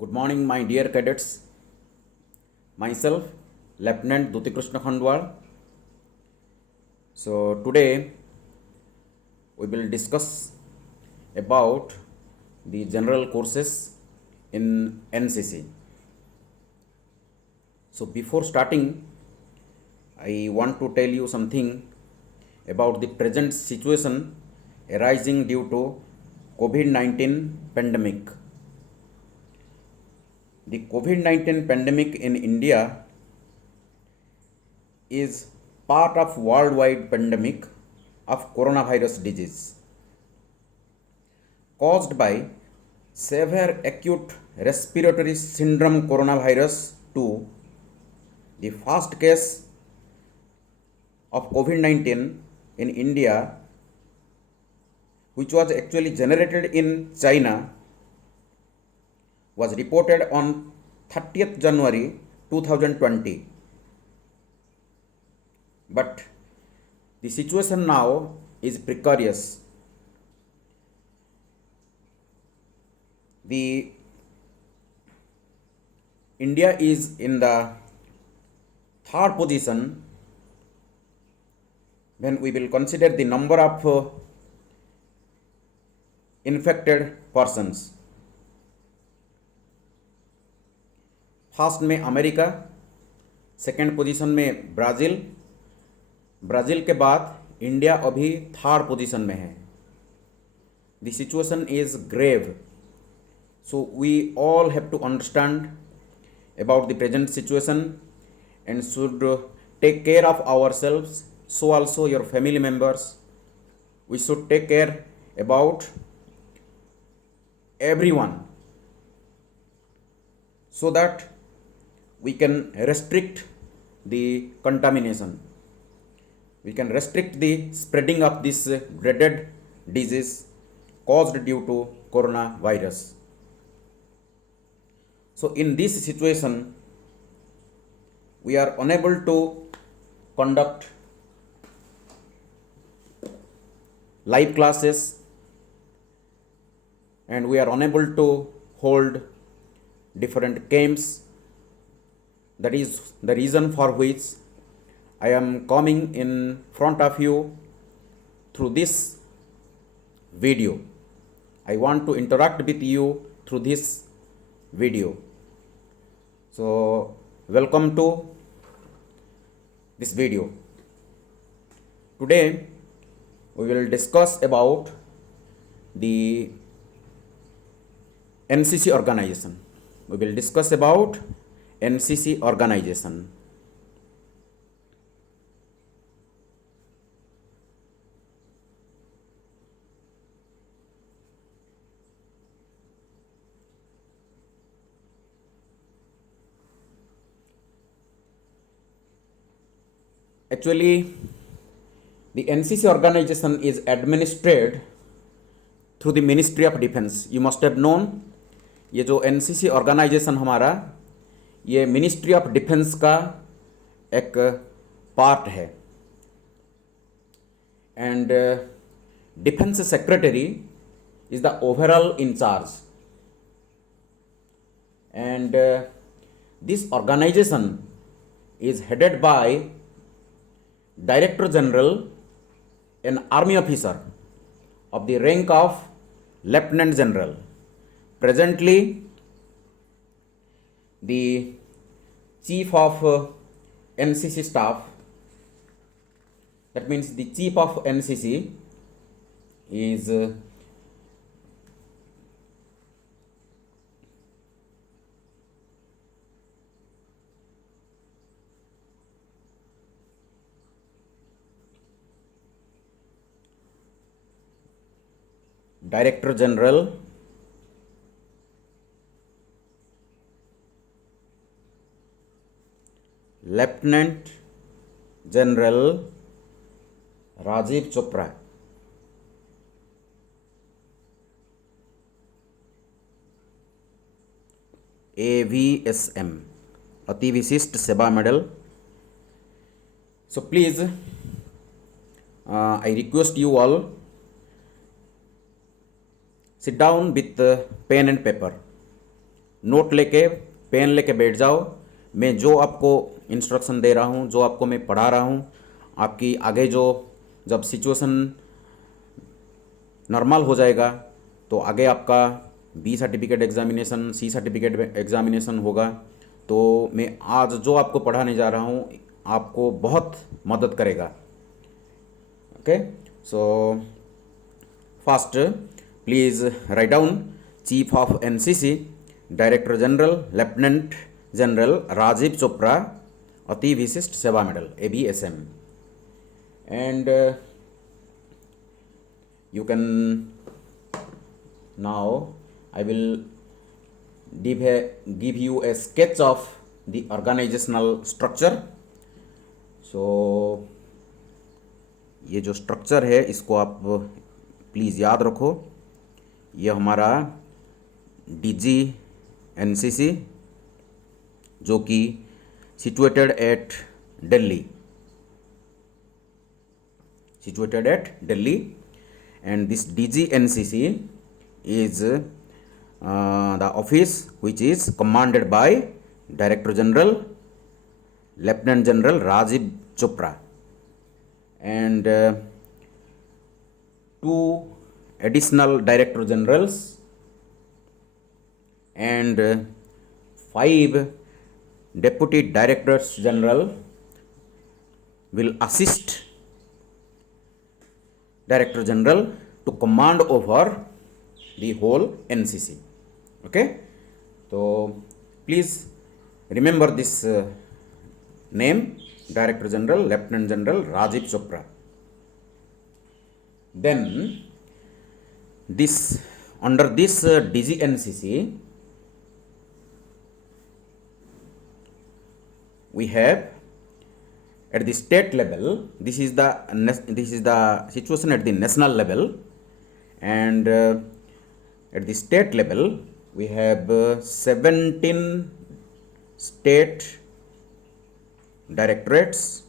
Good morning, my dear cadets. Myself, Lieutenant Duti Krishna Khandwal. So today we will discuss about the general courses in NCC. So before starting, I want to tell you something about the present situation arising due to COVID-19 pandemic. The COVID-19 pandemic in India is part of worldwide pandemic of coronavirus disease caused by severe acute respiratory syndrome coronavirus 2. The first case of COVID-19 in India, which was actually generated in China, was reported on 30th January 2020. But the situation now is precarious. The India is in the third position when we will consider the number of infected persons. First में America, second position में Brazil, Brazil के बाद India अभी third position में है. The situation is grave, so we all have to understand about the present situation and should take care of ourselves, so also your family members. We should take care about everyone so that we can restrict the contamination, we can restrict the spreading of this dreaded disease caused due to coronavirus. So in this situation, we are unable to conduct live classes and we are unable to hold different camps. That is the reason for which I am coming in front of you through this video. I want to interact with you through this video. So welcome to this video. Today we will discuss about the NCC organization. We will discuss about NCC organization. Actually, the NCC organization is administered through the Ministry of Defense. You must have known, ये जो NCC organization हमारा, ये ministry of defence का एक part है. And defence secretary is the overall incharge. And this organisation is headed by Director General, an army officer of the rank of Lieutenant General. Presently, the Chief of NCC staff, that means the Chief of NCC is Director General Lieutenant General Rajiv Chopra. AVSM, अति Vishisht Seva medal. So please, I request you all, sit down with pen and paper. Note लेके पेन लेके बैठ जाओ। मैं जो आपको इंस्ट्रक्शन दे रहा हूँ, जो आपको मैं पढ़ा रहा हूँ, आपकी आगे जो जब सिचुएशन नॉर्मल हो जाएगा तो आगे आपका B certificate examination, C certificate examination होगा। तो मैं आज जो आपको पढ़ाने जा रहा हूँ आपको बहुत मदद करेगा। Okay, so first please write down chief of NCC director general lieutenant general Rajiv Chopra Ati Vishisht Seva medal ABSM and you can now I will give you a sketch of the organizational structure. So ये जो स्ट्रक्चर है इसको आप प्लीज़ याद रखो। ये हमारा DG NCC जो कि situated at Delhi, and this DG NCC is the office which is commanded by Director General Lieutenant General Rajiv Chopra, and two additional Director Generals and five Deputy Directors General will assist Director General to command over the whole NCC. Okay, so please remember this name, Director General Lieutenant General Rajiv Chopra. Then this under this DG NCC we have at the state level, this is the situation at the national level, and at the state level we have 17 state directorates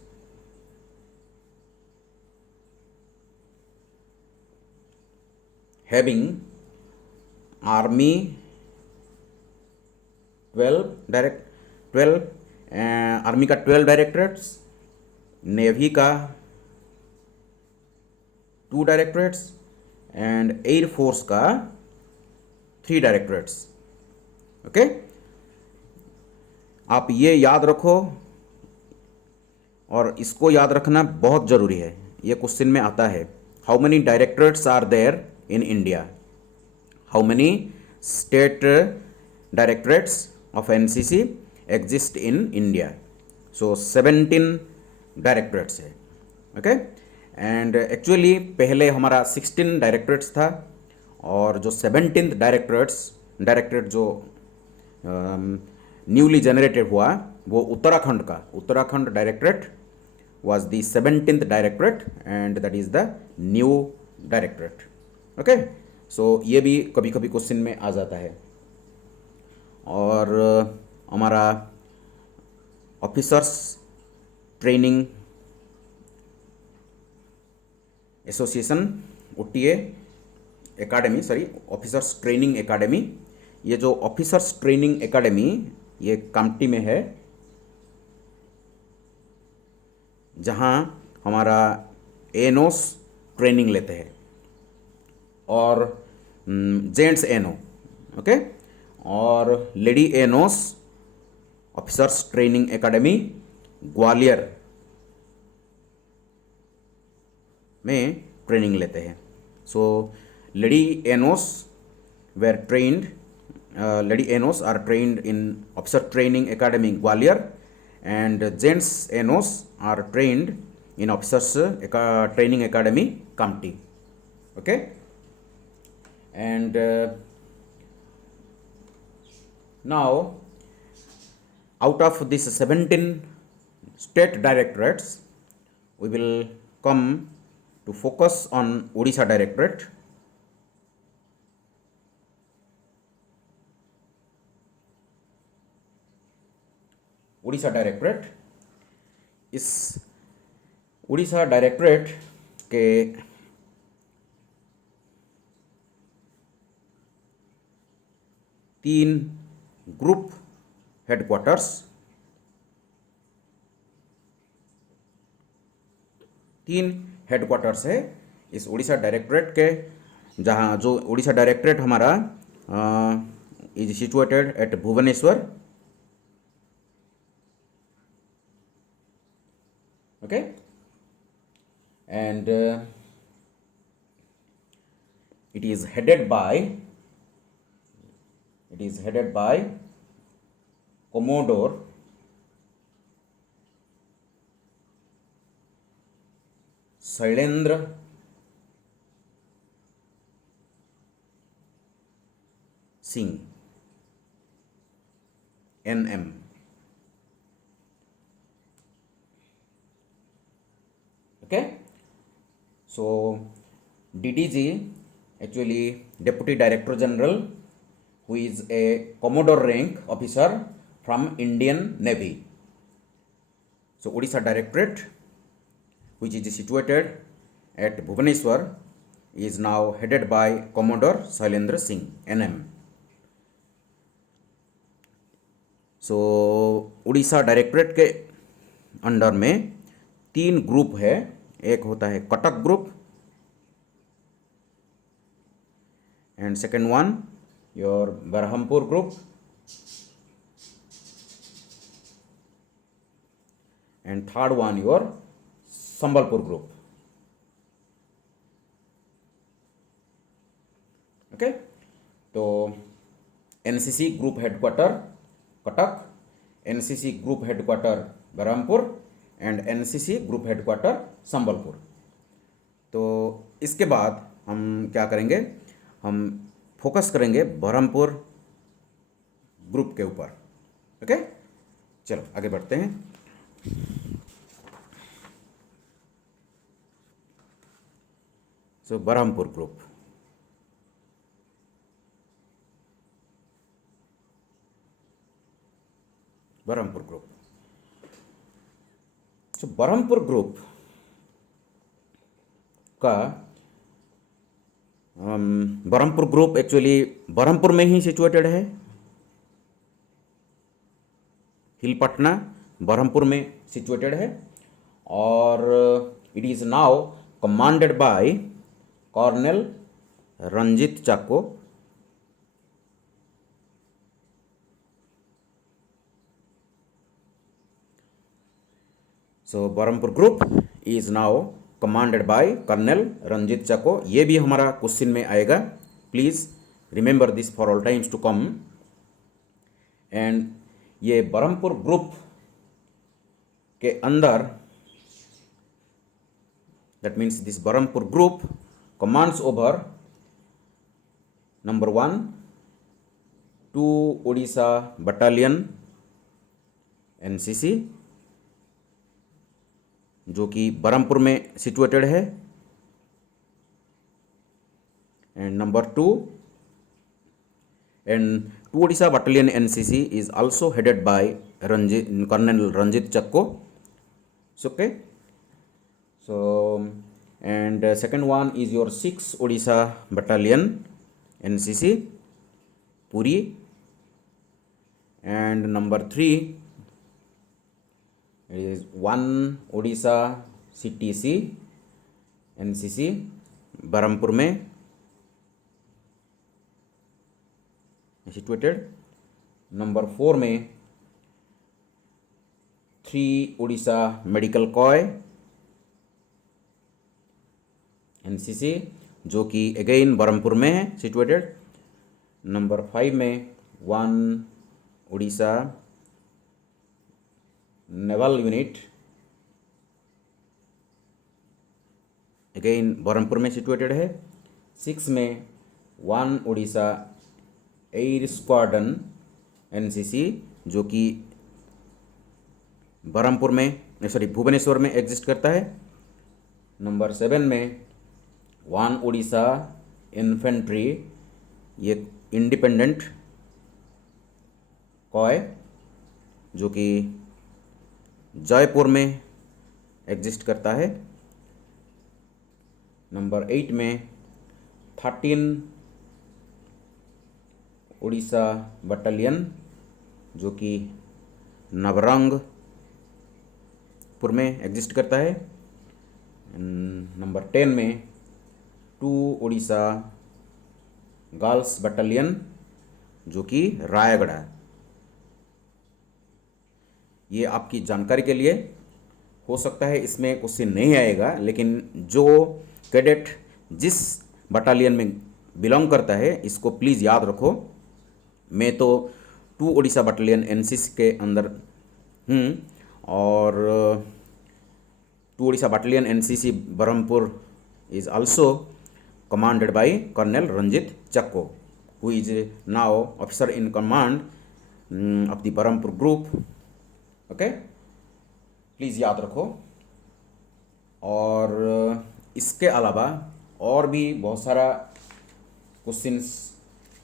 having army 12 आर्मी का 12 directorates, navy का 2 directorates and air force का 3 directorates. Okay, आप ये याद रखो और इसको याद रखना बहुत ज़रूरी है। ये क्वेश्चन में आता है, how many directorates are there in India, how many state directorates of NCC exist in India. So 17 directorates है। ओके, एंड एक्चुअली पहले हमारा 16 डायरेक्टरेट्स था और जो 17th डायरेक्टरेट जो न्यूली जनरेटेड हुआ वो Uttarakhand directorate was the 17th directorate and that is the new directorate. Okay, so ये भी कभी कभी क्वेश्चन में आ जाता है। और हमारा officers training association OTA academy, officers training academy, ये जो ऑफिसर्स ट्रेनिंग एकेडमी ये कामटी में है, जहाँ हमारा एनोस ट्रेनिंग लेते हैं और जेंट्स एनो, ओके, और lady ANOs officers training academy Gwalior में ट्रेनिंग लेते हैं। So lady ANOs are trained in officer training academy Gwalior and gents NOs are trained in officers training academy Kamti. Okay, and now out of this 17 state directorates we will come to focus on Odisha directorate. Orissa डायरेक्टरेट, इस Orissa directorate के तीन group headquarters, 3 हेडक्वार्टर्स है इस Orissa directorate के, जहाँ जो Orissa directorate हमारा is situated at Bhubaneswar. Okay, and it is headed by Commodore Shailendra Singh NM। okay, so DDG actually Deputy Director General, who is a Commodore rank officer from Indian Navy. So Odisha Directorate, which is situated at Bhubaneswar, is now headed by Commodore Shailendra Singh NM. So Orissa directorate के अंडर में 3 ग्रुप है। एक होता है Cuttack group, and second one your Berhampur group, and third one your Sambalpur group। okay, तो NCC group headquarter Cuttack, NCC group headquarter Berhampur and NCC group headquarter Sambalpur. तो इसके बाद हम क्या करेंगे, हम फोकस करेंगे बरहमपुर ग्रुप के ऊपर। ओके, चलो आगे बढ़ते हैं। सो बरहमपुर ग्रुप, बरहमपुर ग्रुप। सो बरहमपुर ग्रुप का बरहमपुर ग्रुप एक्चुअली बरहमपुर में ही सिचुएटेड है। हिलपटना बरहमपुर में सिचुएटेड है और it is now commanded by colonel Ranjit Chacko. So Berhampur group is now commanded by colonel Ranjit Chacko. ये भी हमारा क्वेश्चन में आएगा, please remember this for all times to come. And ये बरहमपुर ग्रुप के अंदर, that means this Berhampur group commands over number 1 2 Odisha battalion NCC, जो कि बरहमपुर में सिचुएटेड है, and number 2 Odisha battalion NCC is also headed by colonel Ranjit Chacko. Okay, so and second one is your 6 Odisha battalion NCC Puri, and number 3 is 1 Odisha CTC NCC Berhampur में situated. Number 4 में 3 Odisha medical coy NCC, जो कि अगेन बरहमपुर में है सिचुएटेड। नंबर 5 में 1 Odisha naval unit, again Berhampur में situated है। 6 में 1 ओडिशा एयर स्क्वाड्रन NCC, जो कि बरहमपुर में भुवनेश्वर में एग्जिस्ट करता है। नंबर 7 में 1 ओडिशा इन्फेंट्री, ये इंडिपेंडेंट कॉय जो कि जयपुर में एग्जिस्ट करता है। नंबर 8 में 13 ओडिशा बटालियन जो कि नवरंगपुर में एग्जिस्ट करता है। नंबर 10 में 2 उड़ीसा गर्ल्स बटालियन, जो कि रायगढ़। ये आपकी जानकारी के लिए, हो सकता है इसमें क्वेश्चन नहीं आएगा, लेकिन जो कैडेट जिस बटालियन में बिलोंग करता है इसको प्लीज़ याद रखो। मैं तो 2 उड़ीसा बटालियन एनसीसी के अंदर हूँ, और 2 Orissa battalion NCC Berhampur is also commanded by Colonel Ranjit Chakko, who is now officer in command of the Berhampur group. Okay, please याद रखो। और इसके अलावा और भी बहुत सारा क्वेश्चंस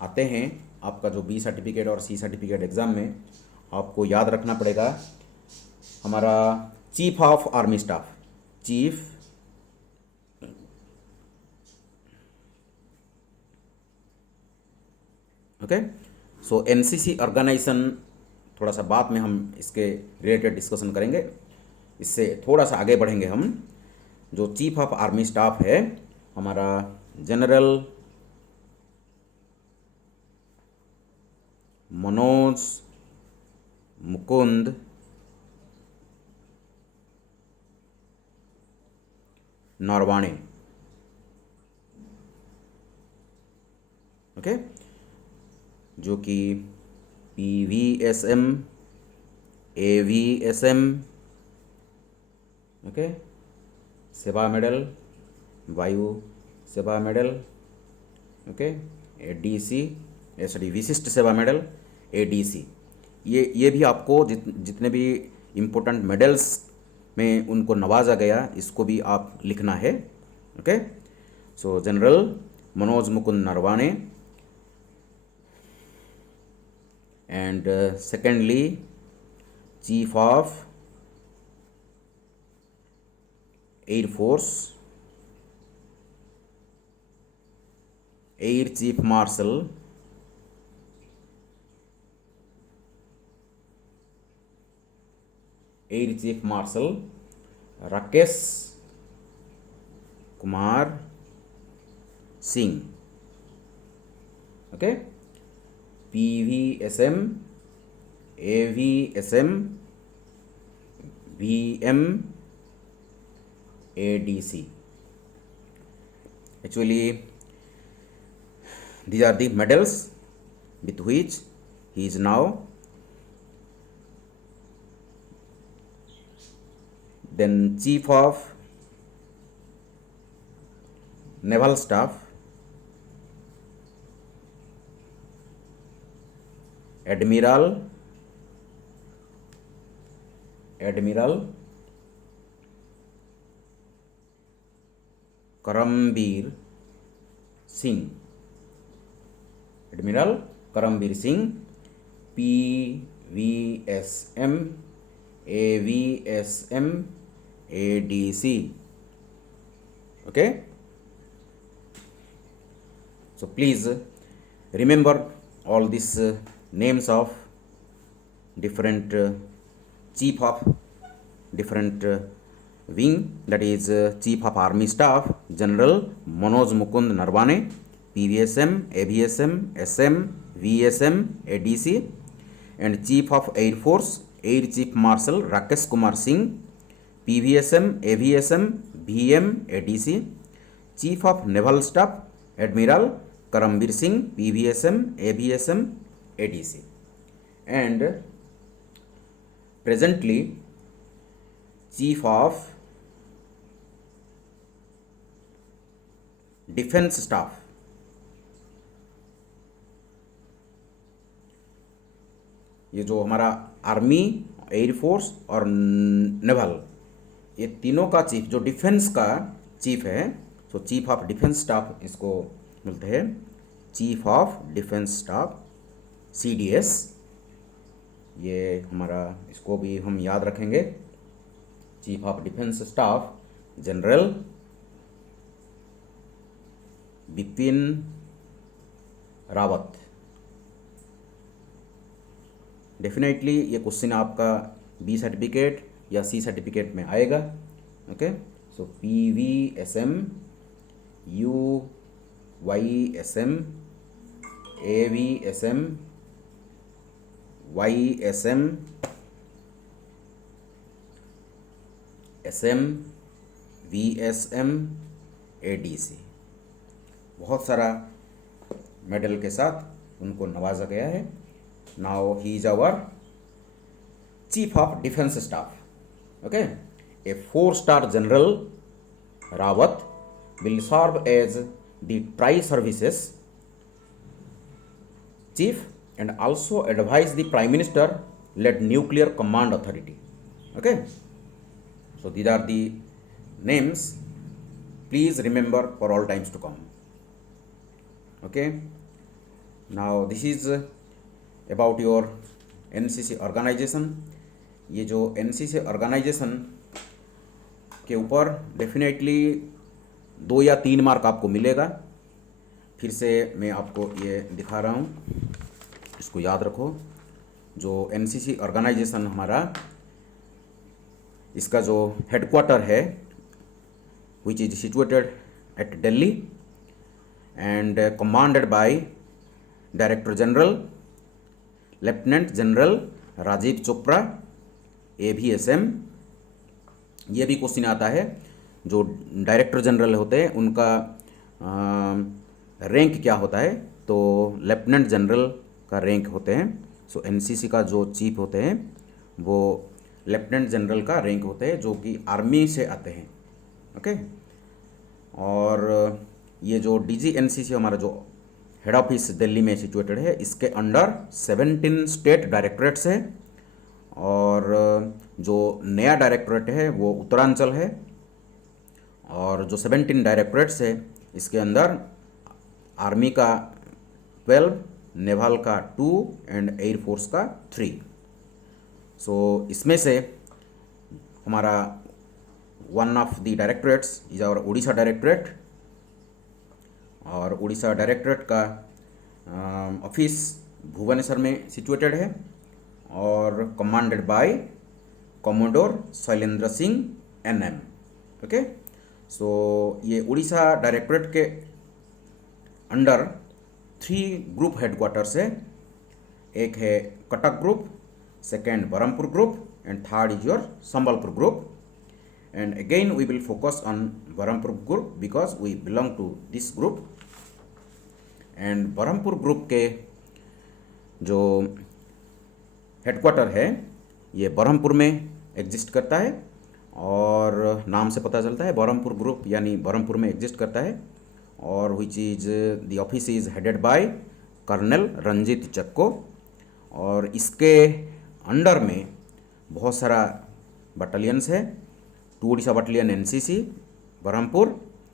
आते हैं आपका जो बी सर्टिफिकेट और सी सर्टिफिकेट एग्ज़ाम में। आपको याद रखना पड़ेगा हमारा chief of army staff, chief okay. So NCC organisation थोड़ा सा बाद में हम इसके रिलेटेड डिस्कशन करेंगे, इससे थोड़ा सा आगे बढ़ेंगे हम। जो चीफ ऑफ आर्मी स्टाफ है हमारा जनरल मनोज मुकुंद नरवाणे, ओके, जो कि PVSM, AVSM, ओके, सेवा मेडल, वायु सेवा मेडल, ओके, ADC, सॉरी विशिष्ट सेवा मेडल, ADC, ये भी आपको जितने भी इम्पोर्टेंट मेडल्स में उनको नवाजा गया इसको भी आप लिखना है। ओके, सो जनरल मनोज मुकुंद Naravane, and secondly chief of air force, air chief marshal Rakesh कुमार Singh, okay, PVSM, AVSM, VM, ADC. Actually, these are the medals with which he is now. Then Chief of Naval Staff, admiral Karambir Singh, एडमिरल Karambir Singh, PVSM, AVSM, ADC, okay. So please remember all these names of different chief of different wing, that is chief of army staff general Manoj Mukund Narwane, PVSM, AVSM, SM, VSM, ADC, and chief of air force air chief marshal Rakesh Kumar Singh, PVSM, AVSM, VM, ADC, chief of naval staff admiral Karambir Singh, PVSM, AVSM, ADC, and presently chief of defense staff, ये जो हमारा army, air force और नेवल, ये तीनों का चीफ, जो डिफेंस का चीफ है, तो चीफ ऑफ डिफेंस स्टाफ इसको बोलते हैं, chief of defence staff CDS। ये हमारा, इसको भी हम याद रखेंगे, chief of defence staff general Bipin Rawat, डेफिनेटली ये क्वेश्चन आपका बी सर्टिफिकेट या सी सर्टिफिकेट में आएगा। ओके, सो PVSM, UYSM, AVSM, YSM, SM, VSM, ADC, बहुत सारा मेडल के साथ उनको नवाजा गया है। Now he is our chief of defence staff. Okay, A 4-star general Rawat will serve as the tri-services chief and also advise the Prime Minister led nuclear command authority. Okay, so these are the names, please remember for all times to come. Okay, now this is about your NCC organization। ये जो NCC organization के ऊपर डेफिनेटली 2 या 3 मार्क आपको मिलेगा। फिर से मैं आपको ये दिखा रहा हूँ, इसको याद रखो। जो NCC ऑर्गेनाइजेशन हमारा, इसका जो हेडक्वार्टर है which is situated at Delhi and commanded by director general lieutenant general Rajiv Chopra, AVSM। ये भी क्वेश्चन आता है, जो डायरेक्टर जनरल होते हैं उनका रैंक क्या होता है, तो लेफ्टिनेंट जनरल का रैंक होते हैं। सो NCC का जो चीफ होते हैं वो लेफ्टिनेंट जनरल का रैंक होते हैं, जो कि आर्मी से आते हैं। ओके, और ये जो DG NCC हमारा जो हेड ऑफिस दिल्ली में सिचुएटेड है, इसके अंडर 17 स्टेट डायरेक्टरेट्स है। और जो नया डायरेक्टरेट है वो उत्तरांचल है। और जो 17 डायरेक्टरेट्स है इसके अंदर आर्मी का 12, नेवल का 2 एंड एयरफोर्स का 3। सो इसमें से हमारा one of the directorates is our Orissa directorate. और उड़ीसा डायरेक्टरेट का ऑफिस भुवनेश्वर में सिचुएटेड है और commanded by commodore Shailendra Singh NM। Okay, so ये उड़ीसा डायरेक्टरेट के अंडर 3 ग्रुप हेडक्वार्टर्स है। एक है Cuttack group, second Berhampur group and third is your Sambalpur group. And again we will focus on Berhampur group because we belong to this group. And Berhampur group के जो headquarter है ये बरहमपुर में एग्जिस्ट करता है, और नाम से पता चलता है बरहमपुर ग्रुप यानी बरहमपुर में एग्जिस्ट करता है। और which is the office is headed by colonel Ranjit Chacko. और इसके अंडर में बहुत सारा बटालियंस है। 2 Orissa battalion NCC Berhampur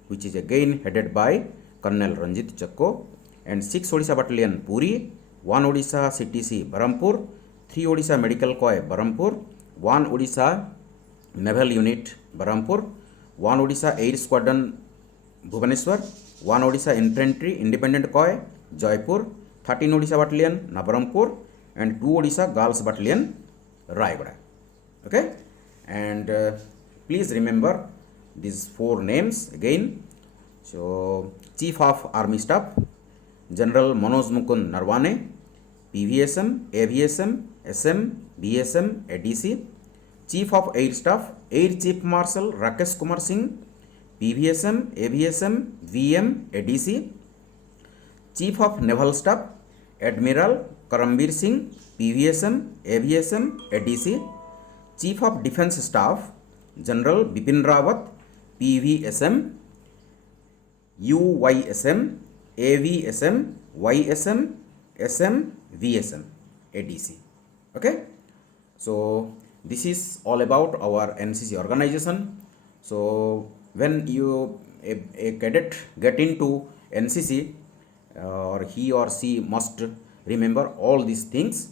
which is again headed by colonel Ranjit Chacko, and 6 Orissa battalion Puri, 1 Orissa CTC Berhampur, 3 Orissa medical coy Berhampur, 1 Orissa naval unit Berhampur, 1 Orissa air squadron Bhubaneswar, 1 Orissa infantry independent coy Jeypore, 13 Orissa battalion Nabarangpur एंड 2 Orissa girls battalion Raigarh. Okay, and please remember these 4 names again. So Chief of Army Staff General Manoj Mukund Narwane, PVSM, AVSM, SM, BSM, ADC. Chief of Air Staff Air Chief Marshal Rakesh Kumar Singh, PVSM, AVSM, VM, ADC. Chief of Naval Staff Admiral Karambir Singh, PVSM, AVSM, ADC. Chief of Defence Staff General Bipin Rawat, PVSM, UYSM, AVSM, YSM, SM, VSM, ADC. Okay, so this is all about our NCC organization. So when a cadet get into NCC, or he or she must remember all these things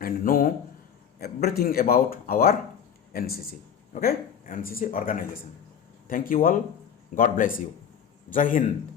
and know everything about our NCC. Okay, NCC organization. Thank you all. God bless you. Jai Hind.